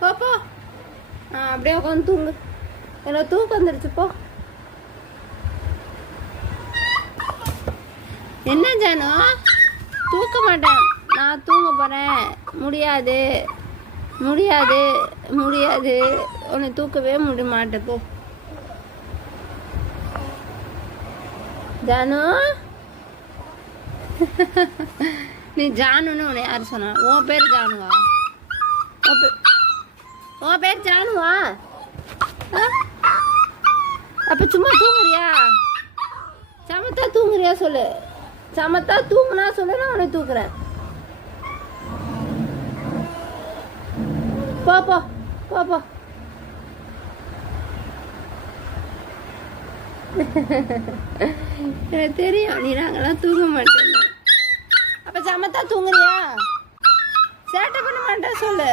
போ போ. அப்படியே உட்காந்து தூங்கு. எனக்கு தூக்கம் வந்துடுச்சு போ. என்ன ஜானு தூக்க மாட்டேன், நான் தூங்க போறேன். முடியாது முடியாது முடியாது, உன்னை தூக்கவே முடிய மாட்டேன் போ. ஜானு நீ ஜானுன்னு உன்னை யார் சொன்னா? உன் பேர் ஜானுவா? உன் பேர் ஜானுவா? அப்ப சும்மா தூங்குறியா? சமத்தா தூங்குறியா சொல்லு. சமத்தா தூங்குனா சொல்லு, நான் உன்னை தூக்குறேன். போ போ போ போ. எனக்கு தெரியும் நீ நாங்கெல்லாம் தூங்க மாட்டேன். அப்ப சமத்தா தூங்குறியா? சேட்டை பண்ண மாட்டேன் சொல்லு.